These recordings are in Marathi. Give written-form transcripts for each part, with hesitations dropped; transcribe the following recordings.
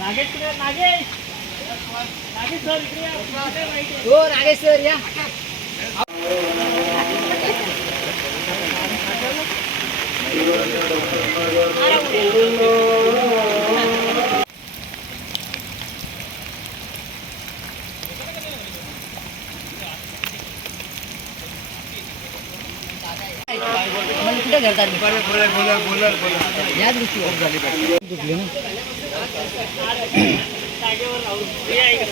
नागेश नागेश नागेश सर इकडे या. हो नागेश सर या. कुठे घरतात याच गोष्टी झाली पाहिजे दुखले ना. जागेवर राहून हे आहे का?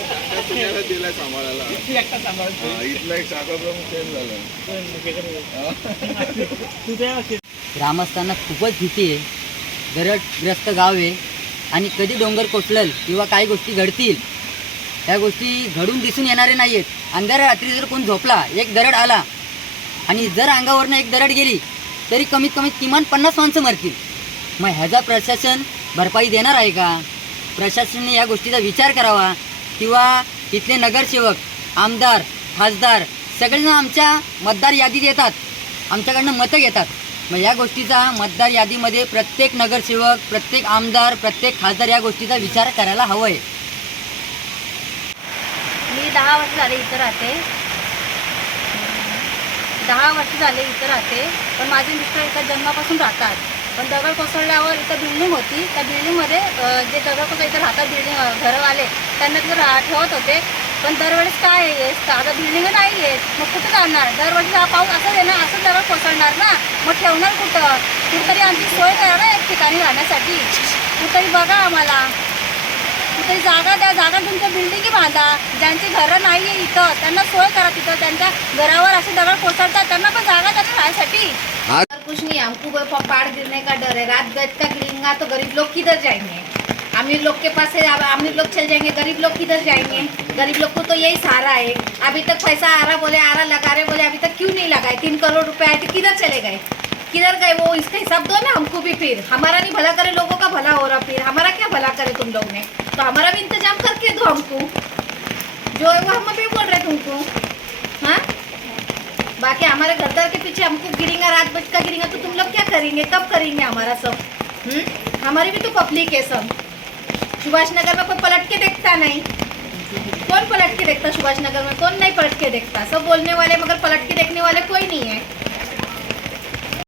दिलाय सांभाळायला. एकटा सांभाळतो. इथला एक शाखा प्रमुख चेंज झाला. तू त्या ग्रामस्थांना खूपच भीती आहे. दरडग्रस्त गाव आहे आणि कधी डोंगर कोसळल किंवा काही गोष्टी घडतील ह्या गोष्टी घडून दिसून येणारे नाही आहेत. अंधाऱ्या रात्री जर कोण झोपला, एक दरड आला आणि जर अंगावरनं एक दरड गेली तरी कमीत कमी किमान 50 माणसं मरतील. मग ह्याचा प्रशासन भरपाई देणार आहे का? प्रशासनाने या गोष्टीचा विचार करावा किंवा इथले नगरसेवक, आमदार, खासदार सगळेजण आमच्या मतदार यादीत येतात, आमच्याकडनं मतं घेतात. मग या गोष्टीचा मतदार यादीमध्ये प्रत्येक नगरसेवक, प्रत्येक आमदार, प्रत्येक खासदार या गोष्टीचा विचार करायला हवं आहे. मी 10 वर्ष झाले इथं राहते. 10 वर्ष झाले इथं राहते. पण माझे मिस्टर इथं जन्मापासून राहतात. पण दगड कोसळल्यावर इथं बिल्डिंग होती. त्या बिल्डिंगमध्ये जे दगड कोसळ इथं राहतात बिल्डिंग घरवाले त्यांना तिथं ठेवत होते. पण दरवेळेस काय आहे, आता बिल्डिंग नाही आहे, मग कुठं जाणार? दरवर्षी हा पाऊस असं आहे ना, असं दगड कोसळणार ना, मग ठेवणार कुठं? कुठंतरी आमची सोय करा ना एक ठिकाणी राहण्यासाठी. कुठंतरी बघा आम्हाला, कुठेही जागा द्या. जागा तुमच्या बिल्डिंगी बांधा. ज्यांची घरं नाही आहे इथं त्यांना सोय करा. तिथं त्यांच्या घरावर असे दगड कोसळतात त्यांना पण जागा द्या राहण्यासाठी. कुछ नहीं, हमको पहाड़ गिरने का डर है. रात गज का गिरेगा तो गरीब लोग किधर जाएंगे? अमीर लोग के पास है, अब अमीर लोग चल जाएंगे, गरीब लोग किधर जाएंगे? गरीब लोग को तो यही सहारा है. अभी तक पैसा आ रहा बोले, आ रहा लगा रहे बोले, अभी तक क्यों नहीं लगाए? 3 करोड़ रुपए आए थे, किधर चले गए? किधर गए वो? इसका हिसाब दो ना हमको भी. फिर हमारा नहीं भला करे, लोगों का भला हो रहा, फिर हमारा क्या भला करे तुम लोग ने? तो हमारा भी इंतजाम करके दो हमको. जो है वो हम भी बोल रहे तुमको. हाँ, बाकी हमारे घरदार के पीछे हमको गिरेगा, रात बज का गिरेगा तो तुम लोग क्या करेंगे? कब करेंगे हमारा सब? हमारी भी तो पब्लिक है सब. सुभाष नगर में कोई पलट के देखता नहीं. कौन पलट के देखता? सुभाष नगर में कौन नहीं पलट के देखता? सब बोलने वाले मगर पलट के देखने वाले कोई नहीं है.